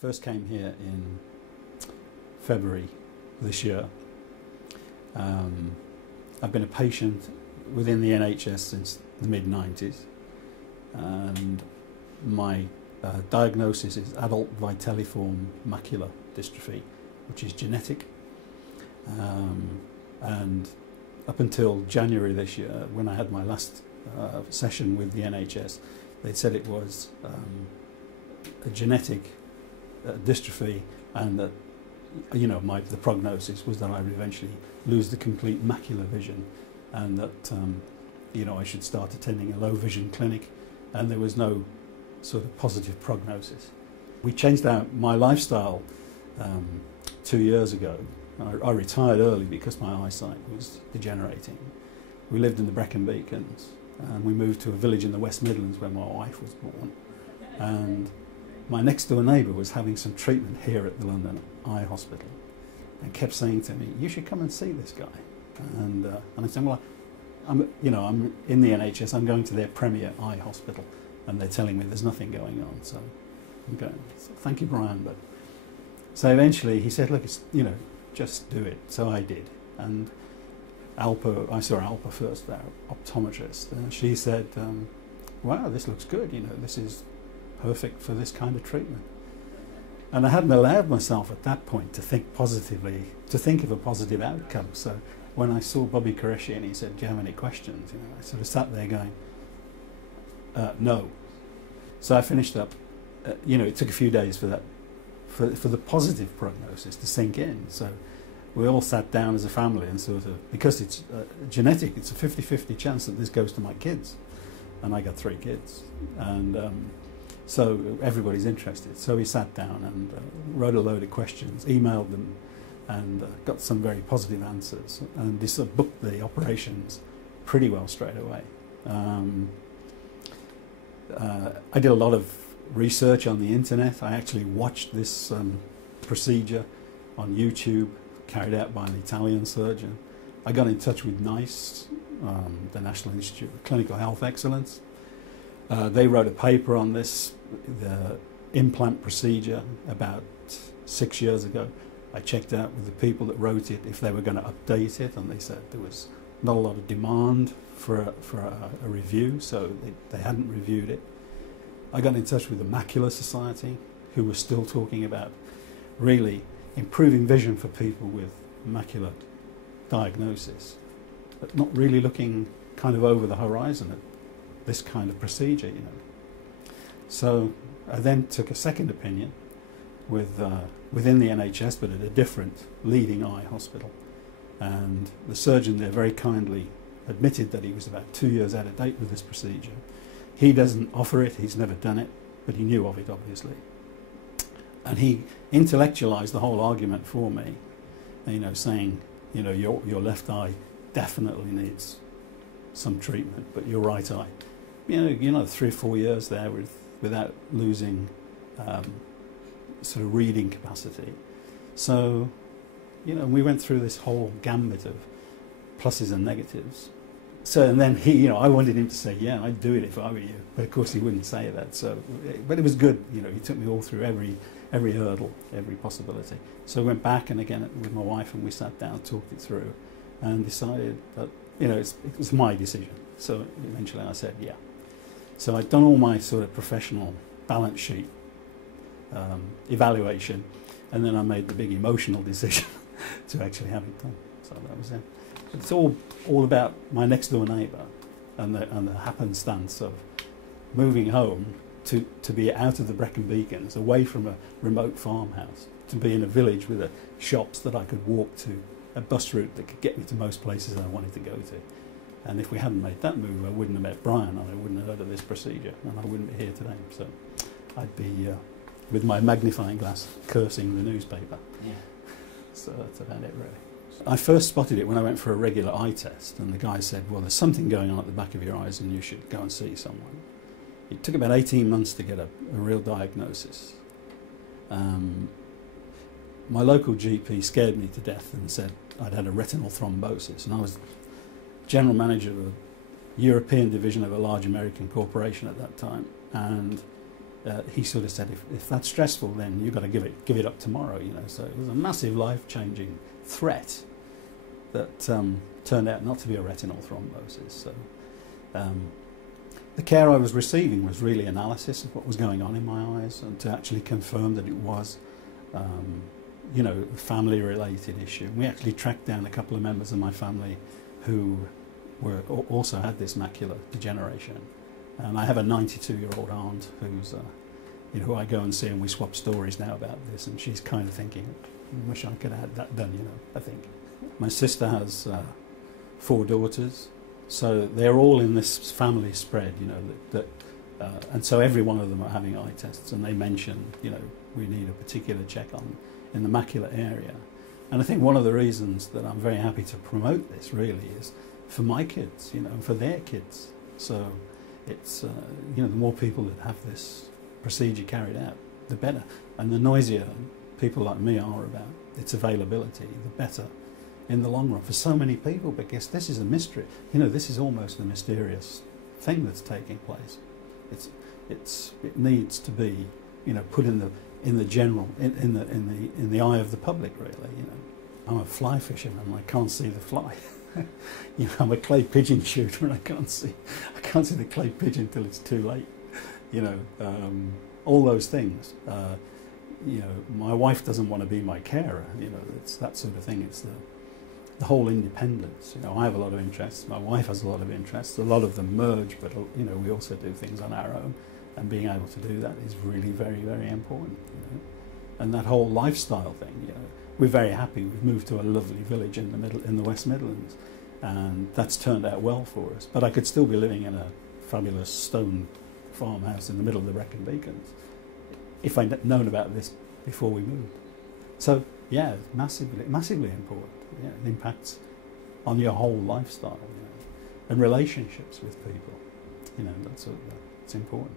first came here in February this year. I've been a patient within the NHS since the mid-90s, and my diagnosis is adult vitelliform macular dystrophy, which is genetic. And up until January this year, when I had my last session with the NHS, they said it was a genetic dystrophy, and that the prognosis was that I would eventually lose the complete macular vision, and that I should start attending a low vision clinic, and there was no sort of positive prognosis. We changed my lifestyle 2 years ago. I retired early because my eyesight was degenerating. We lived in the Brecon Beacons, and we moved to a village in the West Midlands where my wife was born. And my next door neighbour was having some treatment here at the London Eye Hospital, and kept saying to me, "You should come and see this guy." And I said, "Well, I'm in the NHS. I'm going to their premier eye hospital, and they're telling me there's nothing going on." So I'm going, "Thank you, Brian." But so eventually he said, "Look, just do it." So I did, and I saw Alpa first, our optometrist, and she said, "Wow, this looks good. This is perfect for this kind of treatment." And I hadn't allowed myself at that point to think positively, to think of a positive outcome. So when I saw Bobby Qureshi and he said, "Do you have any questions?" I sort of sat there going, "No." So I finished up. It took a few days for that. For the positive prognosis to sink in. So we all sat down as a family and sort of, because it's genetic, it's a 50-50 chance that this goes to my kids. And I got 3 kids. And so everybody's interested. So we sat down and wrote a load of questions, emailed them, and got some very positive answers. And this booked the operations pretty well straight away. I did a lot of research on the internet. I actually watched this procedure on YouTube, carried out by an Italian surgeon. I got in touch with NICE, the National Institute of Clinical Health Excellence. They wrote a paper on this, the implant procedure, about 6 years ago. I checked out with the people that wrote it if they were going to update it, and they said there was not a lot of demand for a review, so they hadn't reviewed it. I got in touch with the Macular Society, who were still talking about really improving vision for people with macular diagnosis, but not really looking kind of over the horizon at this kind of procedure, So I then took a second opinion within the NHS, but at a different leading eye hospital. And the surgeon there very kindly admitted that he was about 2 years out of date with this procedure. He doesn't offer it, he's never done it, but he knew of it, obviously. And he intellectualized the whole argument for me, saying, your left eye definitely needs some treatment, but your right eye, 3 or 4 years there without losing sort of reading capacity. So, we went through this whole gambit of pluses and negatives. So, and then I wanted him to say, "Yeah, I'd do it if I were you," but of course he wouldn't say that. So, but it was good. He took me all through every hurdle, every possibility. So I went back and again with my wife, and we sat down, talked it through, and decided that it was my decision. So eventually I said, "Yeah." So I'd done all my sort of professional balance sheet evaluation, and then I made the big emotional decision to actually have it done. So that was it. It's all about my next door neighbour and the happenstance of moving home to be out of the Brecon Beacons, away from a remote farmhouse, to be in a village with shops that I could walk to, a bus route that could get me to most places I wanted to go to. And if we hadn't made that move, I wouldn't have met Brian, and I wouldn't have heard of this procedure, and I wouldn't be here today. So I'd be with my magnifying glass cursing the newspaper. Yeah. So that's about it, really. I first spotted it when I went for a regular eye test, and the guy said, "Well, there's something going on at the back of your eyes and you should go and see someone." It took about 18 months to get a real diagnosis. My local GP scared me to death and said I'd had a retinal thrombosis, and I was general manager of a European division of a large American corporation at that time, and he sort of said, if that's stressful, then you've got to give it up tomorrow, you know. So it was a massive life-changing threat that turned out not to be a retinal thrombosis. So the care I was receiving was really analysis of what was going on in my eyes, and to actually confirm that it was, you know, a family-related issue. We actually tracked down a couple of members of my family who also had this macular degeneration. And I have a 92-year-old aunt who's, you know, who I go and see, and we swap stories now about this, and she's kind of thinking, I wish I could have had that done, you know, I think. My sister has 4 daughters, so they're all in this family spread, you know, and so every one of them are having eye tests, and they mention, you know, we need a particular check on in the macular area. And I think one of the reasons that I'm very happy to promote this really is for my kids, you know, and for their kids. So it's, you know, the more people that have this procedure carried out, the better. And the noisier people like me are about its availability, the better in the long run for so many people, because this is a mystery. You know, this is almost a mysterious thing that's taking place. It needs to be, you know, put in the general, in the eye of the public, really. You know, I'm a fly fisherman and I can't see the fly. You know, I'm a clay pigeon shooter and I can't see the clay pigeon till it's too late. You know, all those things. You know, my wife doesn't want to be my carer. You know, it's that sort of thing. It's the whole independence. You know, I have a lot of interests. My wife has a lot of interests. A lot of them merge, but you know, we also do things on our own. And being able to do that is really very, very important. You know? And that whole lifestyle thing. You know, we're very happy. We've moved to a lovely village in the West Midlands, and that's turned out well for us. But I could still be living in a fabulous stone farmhouse in the middle of the Brecon Beacons if I'd known about this before we moved. So yeah, massively important. Yeah, it impacts on your whole lifestyle, you know, and relationships with people. You know, it's important.